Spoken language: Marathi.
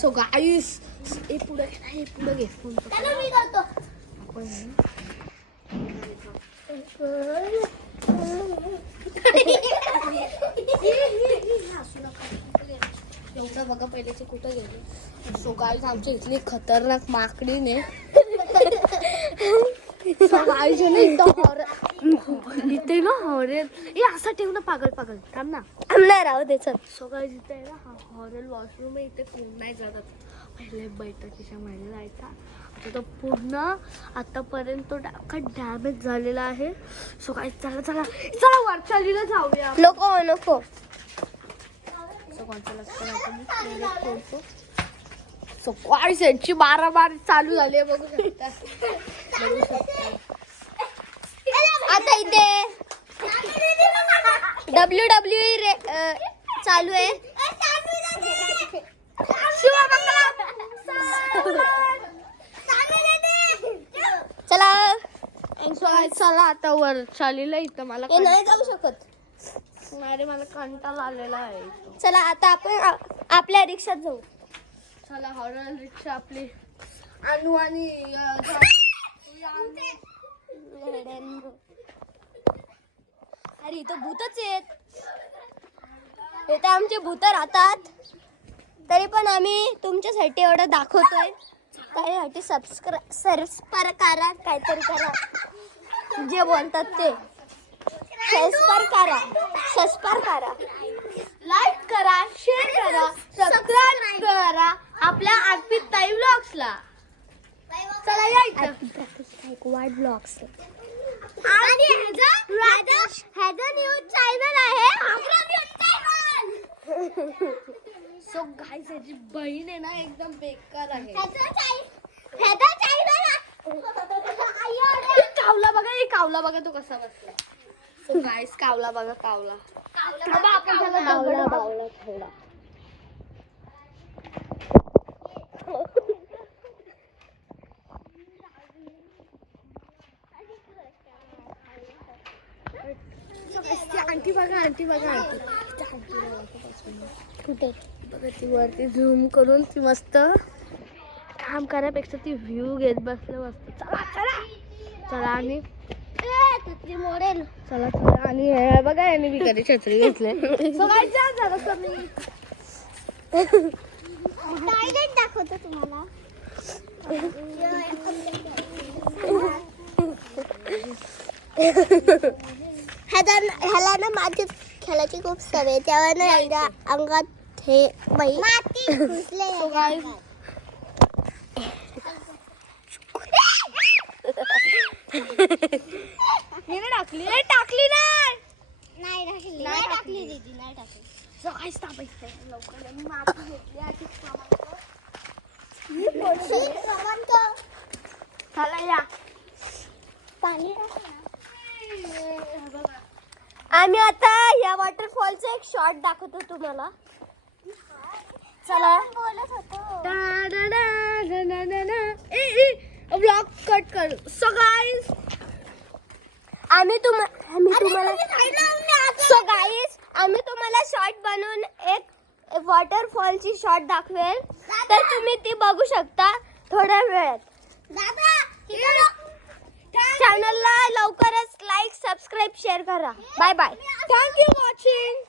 सो गाईस हे पुढे घे फोन मी करतो आपण एवढं बघा पहिलेचे कुठं गेले. सो गाईस आमच्या इथली खतरनाक माकडीने इथे ना हॉरेल असं ठेव ना पागल थांब ना नाही राहू दे चल. सो गाईस इथे आहे ना हॉरेल वॉशरूम आहे. इथे कोण नाही जातात. पहिले बैठकीच्या मध्ये जायचा. आता तो पूर्ण आतापर्यंत तो डॅमेज झालेला आहे. सो गाईस चला वरचालीला जाऊया. नको सो कोणचं लक्षण खोलतो. सो गाईस यांची मारामारी चालू झाली आहे बघू शकता. आता इथे WWE चालू आहे. चला आता वर चालीला. इथं मला नाही जाऊ शकत. अरे मला कंटाळा आलेला आहे. चला आता आपण आपल्या रिक्षात जाऊ. चला हॉरर रिक्षा आपली आणू आणि अरे इथं भूतच आहेत. इथे आमचे भूत राहतात. तरी पण आम्ही तुमच्यासाठी एवढं दाखवतोय. त्यासाठी सबस्क्राईब करा. काहीतरी करा जे बोलतात ते. सबस्क्राईब करा, लाईक करा, शेअर करा, सबस्क्राईब करा आपल्या आरपी ताई व्लॉग्सला. चला या इथं वाईट ब्लॉग्स आणि ह्याचा न्यूज चॅनल आहे. सो गाईस ह्याची बहीण आहे ना एकदम बेकार आहे. कावला बघा तो कसा बसला. सो गाईस कावला बघा आपण त्याला आंटी बघा कुठे बघा ती वरती झूम करून ती मस्त काम करायपेक्षा ती व्ह्यू घेत बसलं मस्त. चला आणि मोडेल. चला आणि हे बघा याने मी कधी छत्री घेतले. झालं कमी दाखवतो तुम्हाला. ह्याला ना माझी खेळायची खूप सवय. तेव्हा ना एकदा अंगात हे टाकली नाही टाकली दीदी नाही टाकली. सो गाईस थांबायचं लवकर मी माती घेतली. चला या पाणी आम्ही आता या वॉटरफॉलचा एक शॉट दाखवतो तुम्हाला. चला ब्लॉग कट कर. सो गाईस आम्ही तुम्हाला शॉट बनवून एक वॉटरफॉलची शॉट दाखवेल. तर तुम्ही ती बघू शकता थोड्या वेळात. चॅनलला लवकरच लाईक, सबस्क्राईब, शेअर करा. Bye bye. Thank you watching.